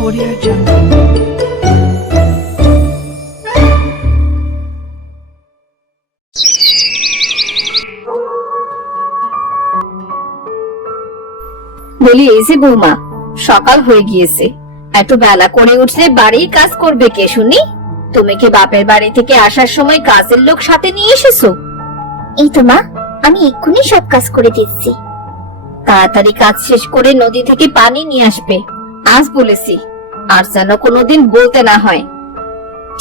Audio Jungle. বলি এই যে বৌমা, সকাল হয়ে গিয়েছে, এত বেলা করে উঠলে বাড়ির কাজ করবে কে শুনি? তুমি কি বাপের বাড়ি থেকে আসার সময় কাজের লোক সাথে নিয়ে এসেছো? এই তো মা, আমি এক্ষুনি সব কাজ করে দিচ্ছি। তাড়াতাড়ি কাজ শেষ করে নদী থেকে পানি নিয়ে আসবে, আজ বলেছি, আর যেন কোনোদিন বলতে না হয়।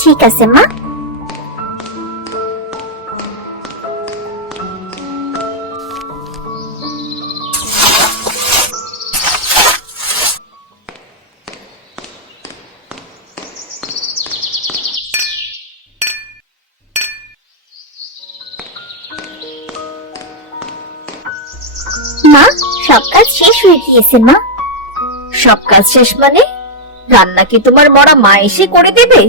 ঠিক আছে মা। মা, সব কাজ শেষ হয়ে গিয়েছে মা। সব কাজ শেষ মানে? রান্না কি তোমার মরা মা এসে করে দেবে?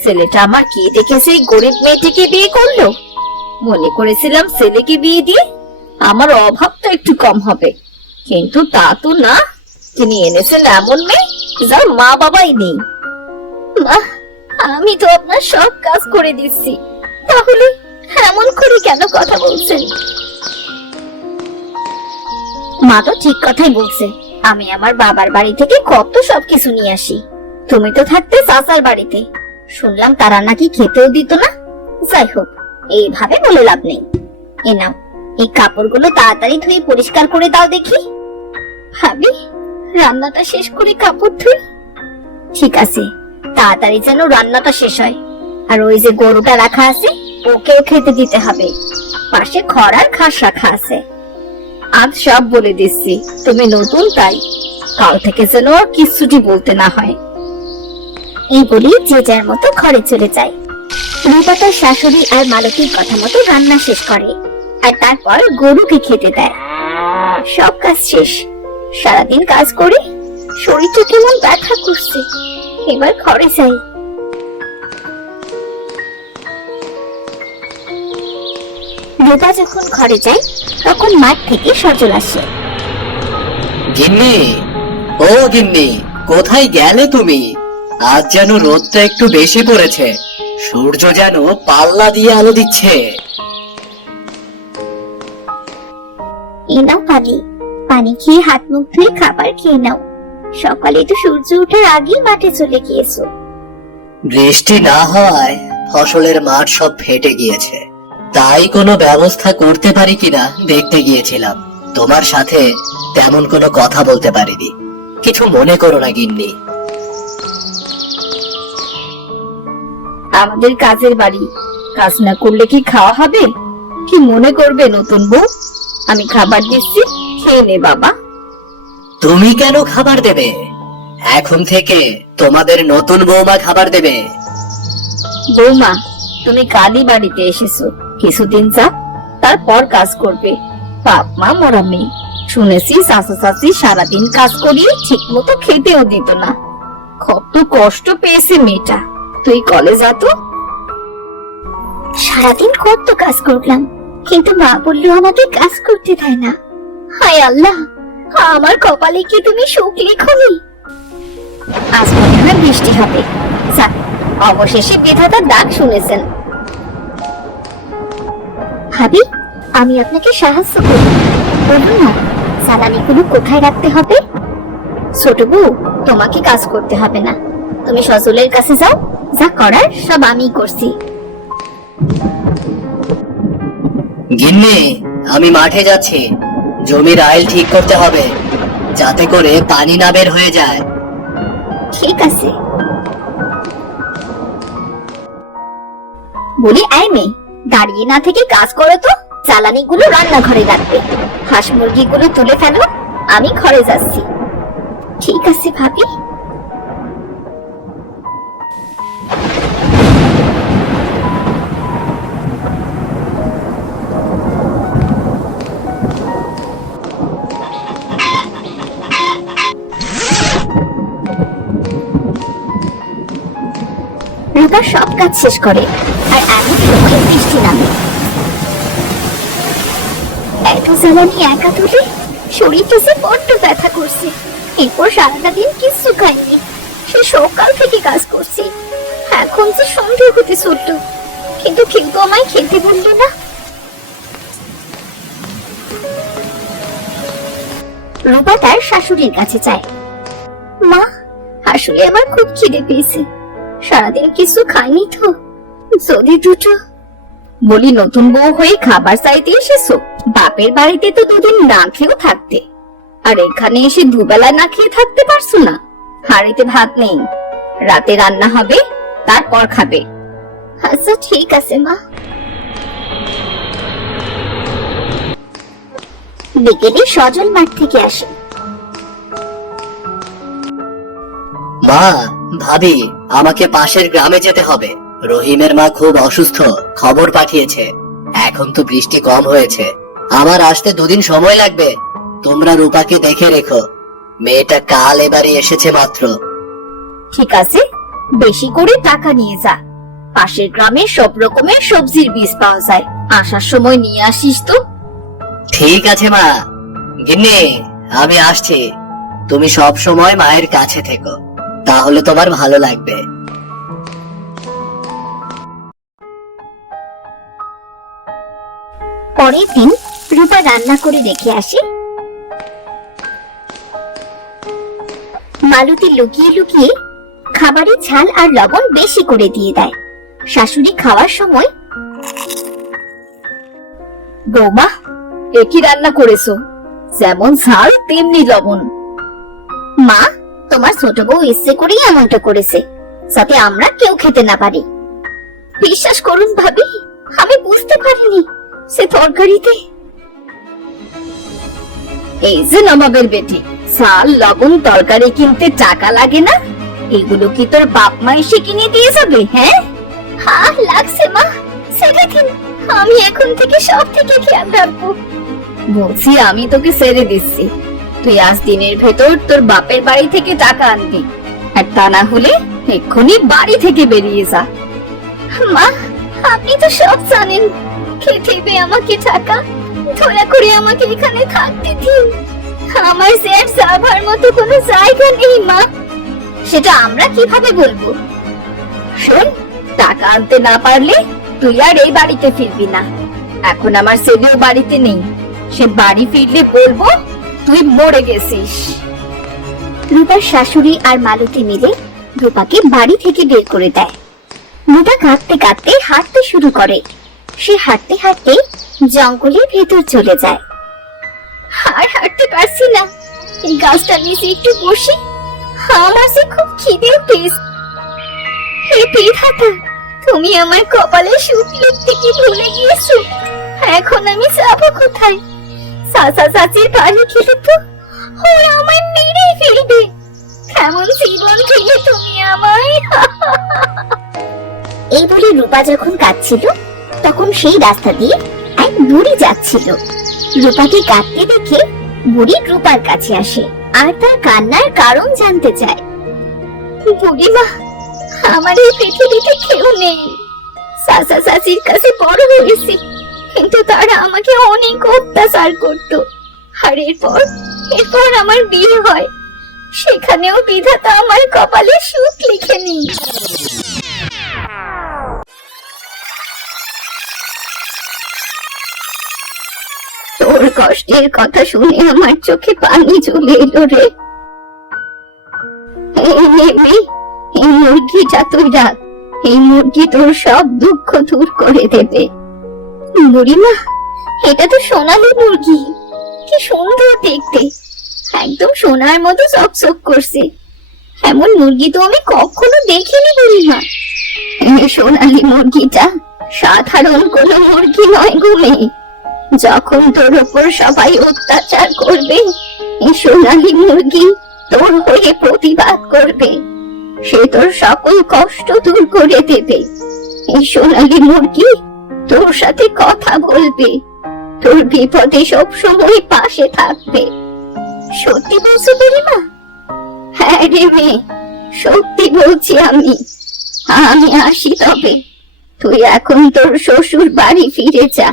ছেলেটা আমার কি দেখে সেই গরিব মেয়েটিকে বিয়ে করলো? মনে করেছিলাম ছেলেকে বিয়ে দিয়ে আমার অভাব তো একটু কম হবে, কিন্তু তা তো না। তিনি এনেছেন এমন মেয়ে যার মা বাবাই নেই। মা, আমি তো আপনার সব কাজ করে দিচ্ছি, তাহলে এমন করে কেন কথা বলছেন? মা তো ঠিক কথাই বলছে। আমি আমার বাবার বাড়ি থেকে কত সবকিছু নিয়ে আসি। তুমি তো থাকতে চাচার বাড়িতে, শুনলাম তারা নাকি খেতেও দিত না। যাই হোক, এইভাবে বলে লাভ নেই। এ নাও, এই কাপড়গুলো তাড়াতাড়ি ধুয়ে পরিষ্কার করে দাও দেখি। ভাবি, রান্নাটা শেষ করে কাপড় ধুই। ঠিক আছে, তাড়াতাড়ি যেন রান্নাটা শেষ হয়। আর ওই যে গরুটা রাখা আছে, ওকেও খেতে দিতে হবে। পাশে খড় আর ঘাস রাখা আছে। আজ সব বলে দিচ্ছি, তুমি নতুন তাই, কাল থেকে যেন আর কিচ্ছুটি বলতে না হয়। এই বলি যে যার মতো ঘরে চলে যায়। রূপা তার শাশুড়ি আর মালতীর কথা মতো রান্না শেষ করে, আর তারপর গরুকে খেতে দেয়। সব কাজ শেষ। সারাদিন কাজ করে শরীরটা কেমন ব্যথা করছে। এবার ঘরে যাই। রূপা যখন ঘরে যায়, তখন মাঠ থেকে সজল আসে। গিন্নি, ও গিন্নি, কোথায় গেলে তুমি? আজ যেন রোদটা একটু বেশি পড়েছে, সূর্য যেন পাল্লা দিয়ে আলো দিচ্ছে। এই নাও পানি, পানি খেয়ে হাত মুখ ধুয়ে খাবার খেয়ে নাও। সকালে তো সূর্য ওঠার আগেই মাঠে চলে গিয়েছো। বৃষ্টি না হয় ফসলের মাঠ সব ফেটে গিয়েছে, তাই কোনো ব্যবস্থা করতে পারি কিনা দেখতে গিয়েছিলাম। তোমার সাথে তেমন কোনো কথা বলতে পারিনি, কিছু মনে করো না গিন্নি। আমাদের কাজের বাড়ি, কাজ না করলে কি খাওয়া হবে? কি মনে করবে নতুন বউ? আমি খাবার দিচ্ছি, খেয়ে নে বাবা। তুমি কেন খাবার দেবে? এখন থেকে তোমাদের নতুন বৌমা খাবার দেবে। বৌমা, তুমি কালই বাড়িতে এসেছো, কিছুদিন যাক, তারপর কাজ করবে। বাপ মা মরা মেয়ে, শুনেছি শাশু শাশি সারাদিন কাজ করিয়ে ঠিক মতো খেতেও দিত না। কত কষ্ট পেয়েছে মেয়েটা। তুই কলেজ যা তো। সারাদিন কত কাজ করলাম, কিন্তু মা বললো আমাদের কাজ করতে দেয় না। হায় আল্লাহ, আমার কপালে কি তুমি সুখ লিখোনি? আজ মনে হয় বৃষ্টি হবে। যাক, অবশেষে বিধাতার ডাক শুনেছেন। ভাবি, আমি আপনাকে সাহায্য করব। বলুন না, জ্বালানিগুলো কোথায় রাখতে হবে? ছোট বউ, তোমাকে কাজ করতে হবে না। তুমি সজলের কাছে যাও, যা করার সব আমি করছি। গিন্নি, আমি মাঠে যাচ্ছি, জমির আইল ঠিক করতে হবে, যাতে করে পানি না বের হয়ে যায়। ঠিক আছে। বলি, আয় মেয়ে, দাঁড়িয়ে না থেকে কাজ করো তো। জ্বালানিগুলো রান্নাঘরে রাখবে, হাঁস মুরগিগুলো তুলে ফেলো, আমি ঘরে যাচ্ছি। ঠিক আছে ভাবি। রূপা সব কাজ শেষ করে, আর এমন সময় বৃষ্টি নামে। এত জ্বালানি একা তুলে শরীরটা যে বড্ড ব্যথা করছে। এরপর সারাটা দিন কিছু খাইনি, সে সকাল থেকে কাজ করছি, এখন যে সন্ধ্যা হতে চলল, কিন্তু কেউ তো আমায় খেতে বললো না। রূপা তার শাশুড়ির কাছে যায়। মা, আসলে আমার খুব খিদে পেয়েছে, সারাদিন কিছু খাইনি তো, যদি দুটো। বলি, নতুন বউ হয়ে খাবার চাইতে এসেছো? বাপের বাড়িতে তো দুদিন না খেয়েও থাকতে, আর এখানে এসে দুবেলা না খেয়ে থাকতে পারছো না? হাড়িতে ভাত নেই, রাতে রান্না হবে, তারপর খাবে। আচ্ছা ঠিক আছে মা। বিকেলে সজল মাঠ থেকে আসে। মা, ভাবি, আমাকে পাশের গ্রামে যেতে হবে। রহিমের মা খুব অসুস্থ, খবর পাঠিয়েছে। এখন তো বৃষ্টি কম হয়েছে, আমার আসতে 2 দিন সময় লাগবে। তোমরা রূপাকে দেখে রেখো, মেয়েটা কাল এবারে এসেছে মাত্র। ঠিক আছে, বেশি করে টাকা নিয়ে যা। পাশের গ্রামে সব রকমের সবজির বীজ পাওয়া যায়, আসার সময় নিয়ে আসিস তো। ঠিক আছে মা। গিন্নি, আমি আসছি। তুমি সব সময় মায়ের কাছে থেকো, তাহলে তোমার ভালো লাগবে। পরের দিন রূপা রান্না করে রেখে আসে। মালতী লুকিয়ে লুকিয়ে খাবারে ঝাল আর লবণ বেশি করে দিয়ে দেয়। শাশুড়ি খাওয়ার সময়, বৌমা, একই রান্না করেছো, যেমন ঝাল তেমনি লবণ। মা, তোমার ছোট বউ ইচ্ছে করেই এমনটা করেছে, যাতে আমরা কেউ খেতে না পারি। বিশ্বাস করুন ভাবি, আমি বুঝতে পারিনি সে তরকারিতে। এই যে নবাবের বেটি, ঝাল লবণ তরকারি কিনতে টাকা লাগে না? এগুলো কি তোর বাপ মা এসে কিনে দিয়ে যাবে? হ্যাঁ, হ্যাঁ লাগছে মা, ছেড়ে দিন, আমি এখন থেকে সব থেকে খেয়াল রাখবো। বলছি, আমি তোকে ছেড়ে দিচ্ছি, তুই আজ দিনের ভেতর তোর বাপের বাড়ি থেকে টাকা আনবি, আর তা না হলে এক্ষুনি বাড়ি থেকে বেরিয়ে যা। মা, আপনি তো সব জানেন, খেতে হবে আমাকে টাকা, দয়া করে আমাকে এখানে থাকতে দিন। আমার সেট যাবার মতো কোনো জায়গা নেই মা। সেটা আমরা কিভাবে বলবো? শোন, টাকা আনতে না পারলে তুই আর এই বাড়িতে ফিরবি না। এখন আমার ছেলেও বাড়িতে নেই, সে বাড়ি ফিরলে বলবো তুই মরে গেছিস। রূপার শাশুড়ি আর মালতী মিলে রূপাকে বাড়ি থেকে বের করে দেয়। রূপা কাঁদতে কাঁদতে হাঁটতে শুরু করে। সে হাঁটতে হাঁটতে জঙ্গলের ভেতর চলে যায়। আর হাঁটতে পারছি না, এই গাছটার নিচে একটু বসি, আমার যে খুব খিদে পেয়েছে। হে বিধাতা, তুমি আমার কপালে সুখ লিখতে কি ভুলে গিয়েছো? এখন আমি যাবো কোথায়? চাচা চাচির বাড়ি খেলে তো ওরা আমায় মেরেই ফেলবে। কেমন জীবন দিলে তুমি আমায়? এই বলে রূপা যখন কাঁদছিল, তখন সেই রাস্তা দিয়ে এক বুড়ি যাচ্ছিল। রূপাকে কাঁদতে দেখে বুড়ি রূপার কাছে আসে আর তার কান্নার কারণ জানতে চায়। বুড়িমা, আমার এই পৃথিবীতে কেউ নেই। চাচা চাচির কাছে বড় হয়েছি, কিন্তু তারা আমাকে অনেক অত্যাচার করত। আর এরপর আমার বিয়ে হয়, সেখানেও বিধাতা আমার কপালে সুখ লিখে নি। তোর কষ্টের কথা শুনে আমার চোখে পানি চলে এলো রে। এই মুরগিটা তুই রাখ, এই মুরগি তোর সব দুঃখ দূর করে দেবে। বুড়িমা, এটা তো সোনালী মুরগি, কি সুন্দর দেখতে, একদম সোনার মতো চকচক করছে। এমন মুরগি তো আমি কখনো দেখিনি বুড়িমা। এই সোনালী মুরগিটা সাধারণ কোনো মুরগি নয় গো মেয়ে। যখন তোর উপর সবাই অত্যাচার করবে, এই সোনালী মুরগি তোর হয়ে প্রতিবাদ করবে, সে তোর সকল কষ্ট দূর করে দেবে। এই সোনালী মুরগি তোর সাথে কথা বলবে, তোর বিপদে সব সময় পাশে থাকবে। সত্যি বলছো বুড়িমা? হ্যাঁ রে মেয়ে, সত্যি বলছি আমি। আমি আসি তবে, তুই এখন তোর শ্বশুর বাড়ি ফিরে যা।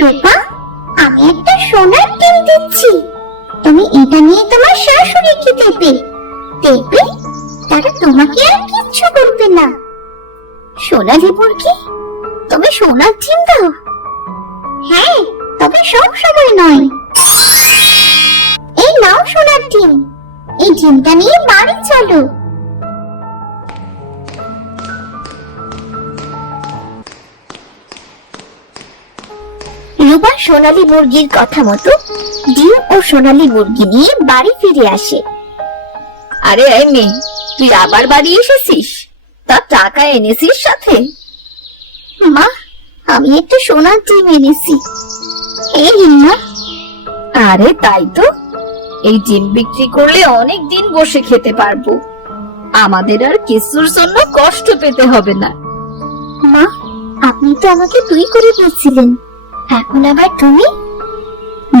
রূপা, আমি একটা সোনার ডিম দিচ্ছি, তুমি এটা নিয়ে তোমার শাশুড়িকে দেবে। দেখবে তারা তোমাকে আর কিচ্ছু বলবে না। সোনালি মুরগি, তুমি সোনার ডিম দাও? হ্যাঁ, তবে সব সময় নয়। এই নাও সোনার ডিম, এই ডিমটা নিয়ে বাড়ি চলো। রূপা সোনালী মুরগির কথা মতো ডিম ও সোনালী মুরগি নিয়ে বাড়ি ফিরে আসে। আরে এই মেয়ে, তুই আবার বাড়ি এসেছিস? তা টাকা এনেছিস সাথে? মা, আমি একটা সোনার ডিম এনেছি, এই মা। আরে তাই তো, এই ডিম বিক্রি করলে অনেক দিন বসে খেতে পারবো। আমাদের আর কিছুর জন্য কষ্ট পেতে হবে না। মা, আপনি তো আমাকে তুই করে বলছিলেন, এখন আবার তুমি?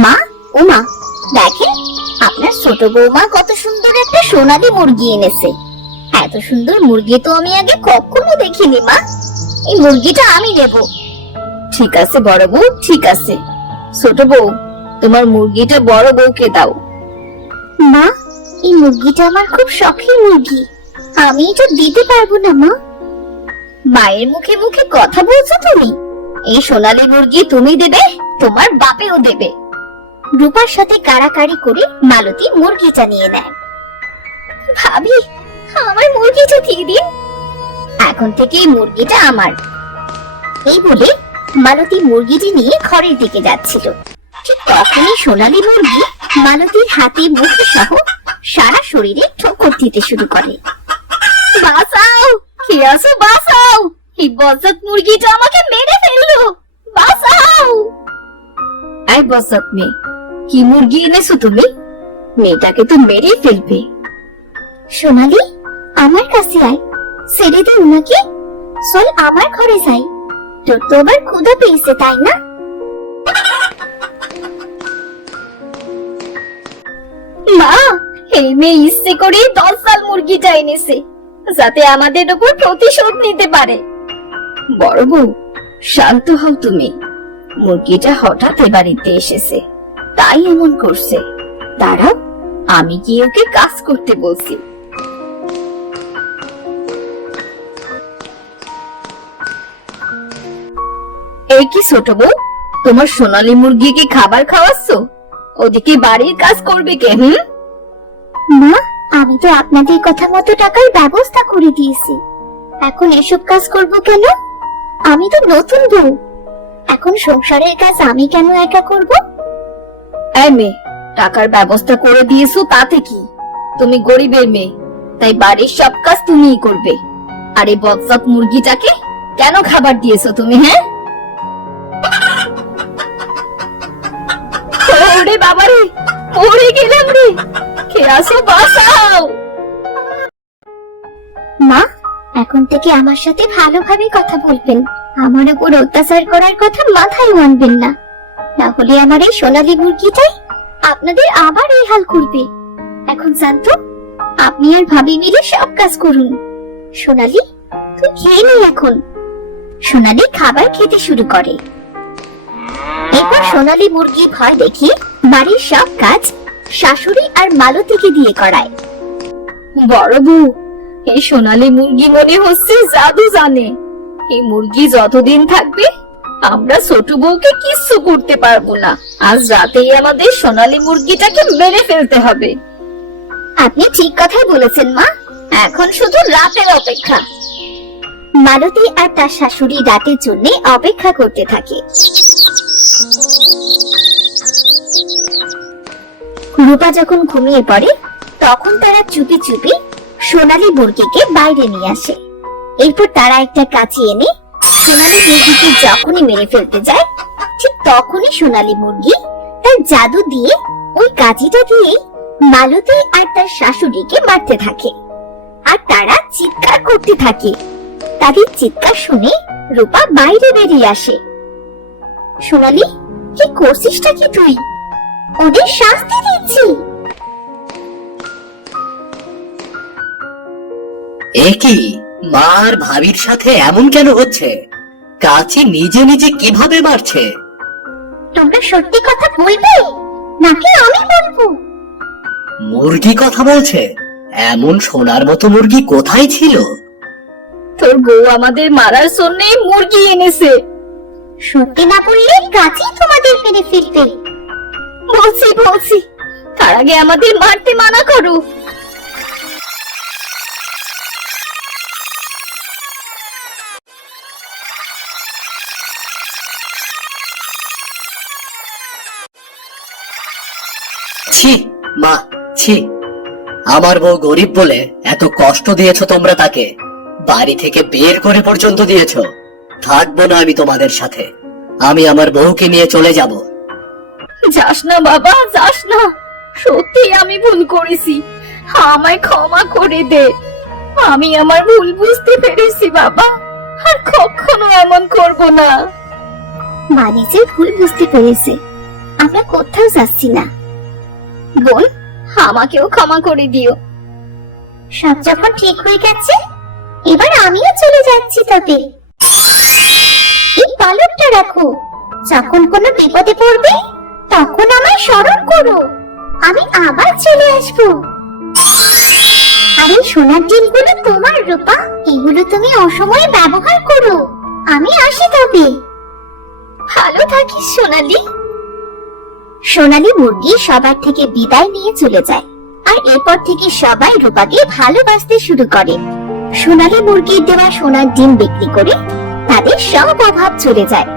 মা, ও মা, দেখেন আপনার ছোট বৌমা কত সুন্দর একটা সোনালী মুরগি এনেছে। এত সুন্দর মুরগি তো আমি আগে কখনো দেখিনি। মা, এই মুরগিটা আমি দেব। ঠিক আছে বড় বউ, ঠিক আছে। ছোট বউ, তোমার মুরগিটা বড় বউকে দাও। মা, এই মুরগিটা আমার খুব শখের মুরগি, আমি এটা দিতে পারবো না। মা, মায়ের মুখে মুখে কথা বলছো তুমি? এই সোনালী মুরগি তুমি দেবে, তোমার বাপেও দেবে। রূপার সাথে কাড়াকাড়ি করে মালতী মুরগিটা নিয়ে নেয়। ভাবি, আমার মুরগিটা দিয়ে দিন, এখন থেকে এই মুরগিটা আমার। এই বলে মালতী মুরগিটি নিয়ে ঘরের দিকে যাচ্ছিল। ঠিক তখনই সোনালী মুরগি মালতীর হাতে মুখে সহ সারা শরীরে ঠোকর দিতে শুরু করে। বাঁচাও, কে আছো বাঁচাও, এই বজ্জাত মুরগিটা আমাকে মেরে ফেললো, বাঁচাও। এই বজ্জাত মেয়ে, কি মুরগি এনেছো তুমি? মেয়েটাকে তো মেরেই ফেলবে। সোনালী, আমার কাছে আয়, ছেড়ে দে উনাকে। চল আমার ঘরে যাই, তোর তো আবার ক্ষুধা পেয়েছে তাই না? মা, এই মেয়ে ইচ্ছে করে 10 সাল মুরগিটা এনেছে যাতে আমাদের উপর প্রতিশোধ নিতে পারে। বড় বউ, শান্ত হও তুমি। মুরগিটা হঠাৎ এ বাড়িতে এসেছে, তাই এমন করছে। দাঁড়াও, আমি কি ওকে কাজ করতে বলছি। এই কি ছোট বউ, তোমার সোনালী মুরগিকে খাবার খাওয়াচ্ছ? ওদিকে বাড়ির কাজ করবে কে? মা, আমি তো আপনাদের কথা মতো টাকার ব্যবস্থা করে দিয়েছি, এখন এসব কাজ করব কেন? আমি তো নতুন বউ, এখন সংসারের কাজ আমি কেন একা করব? এই মেয়ে, টাকার ব্যবস্থা করে দিয়েছো তাতে কি? তুমি গরিবের মেয়ে, তাই বাড়ির সব কাজ তুমিই করবে। আর এই বজ্জাত মুরগিটাকে কেন খাবার দিয়েছো তুমি? হ্যাঁ, ওরে বাবারে, মরে গেলাম রে, কে আসো বাঁচাও। মা, এখন থেকে আমার সাথে ভালোভাবে কথা বলবেন, আমার উপর অত্যাচার করার কথা মাথায় আনবেন না, না হলে আমার এই সোনালী মুরগিটাই আপনাদের আবার এই হাল করবে। এখন জানতো, আপনি আর ভাবি মিলে সব কাজ করুন। সোনালী, তুই খেয়ে নে এখন। সোনালী খাবার খেতে শুরু করে। এরপর সোনালী মুরগি ভয় দেখে বাড়ির সব কাজ শাশুড়ি আর মালতীকে দিয়ে করায়। বড় বউ, এই সোনালী মুরগি মনে হচ্ছে জাদু জানে। এই মুরগি যতদিন থাকবে আমরা ছোট বউকে কিচ্ছু করতে পারবো না। আজ রাতেই আমাদের সোনালী মুরগিটাকে মেরে ফেলতে হবে। আপনি ঠিক কথাই বলেছেন মা, এখন শুধু রাতের অপেক্ষা। মালতী আর তার শাশুড়ি রাতের জন্য অপেক্ষা করতে থাকে। রূপা যখন ঘুমিয়ে পড়ে তখন তারা চুপি চুপি সোনালী মুরগিকে বাইরে নিয়ে আসে। এরপর তারা একটা কাঁচি এনে সোনালী মুরগিকে যখনই মেরে ফেলতে যায়, ঠিক তখনই সোনালী মুরগি তার জাদু দিয়ে ওই কাঁচিটা দিয়ে মালতী আর তার শাশুড়িকে মারতে থাকে। আর তারা চিৎকার করতে থাকে। তাদের চিৎকার শুনে রূপা বাইরে বেরিয়ে আসে। সোনালী, কি করছিসটা কি তুই? ওদের শাস্তি দিচ্ছি। এ কি, মা আর ভাবির সাথে এমন কেন হচ্ছে? কাচি নিজে নিজে কিভাবে মারছে? তোমরা সত্যি কথা বলবে নাকি আমি বলবো? মুরগি কথা বলছে? এমন সোনার মতো মুরগি কোথায় ছিল? তোর বউ আমাদের মারার জন্য মুরগি এনেছে। সত্যি না বললে গাছই তোমাদের মেরে ফেলবে। বলছি তার আগে আমাদের মারতে মানা করো। ছি মা, ছি। আমার বউ গরিব বলে এত কষ্ট দিয়েছো তোমরা তাকে, বাড়ি থেকে বের করে পর্যন্ত দিয়েছো। থাকবো না আমি তোমাদের সাথে, আমি আমার বউকে নিয়ে চলে যাব। যাস না বাবা, যাস না। সত্যি আমি ভুল করেছি, আমায় ক্ষমা করে দে। আমি আমার ভুল বুঝতে পেরেছি বাবা, আর কখনো এমন করব না। মা নিজের ভুল বুঝতে পেরেছে, আমরা কোথাও যাচ্ছি না। বোন, আমাকেও ক্ষমা করে দিও। সব যখন ঠিক হয়ে গেছে, এবার আমিও চলে যাচ্ছি। তবে এই পালকটা রাখো, যখন কোনো বিপদে পড়বে তখন আমায় স্মরণ করো, আমি আবার চলে আসবো। আর এই সোনার ডিমগুলো তোমার, রূপা, এগুলো তুমি অসময়ে ব্যবহার করো। আমি আসি তবে। ভালো থাকিস সোনালি। সোনালী মুরগি সবার থেকে বিদায় নিয়ে চলে যায়, আর এরপর থেকে সবাই রূপাকে ভালোবাসতে শুরু করে। সোনালী মুরগির দেওয়া সোনার ডিম বিক্রি করে তাদের সব অভাব চলে যায়।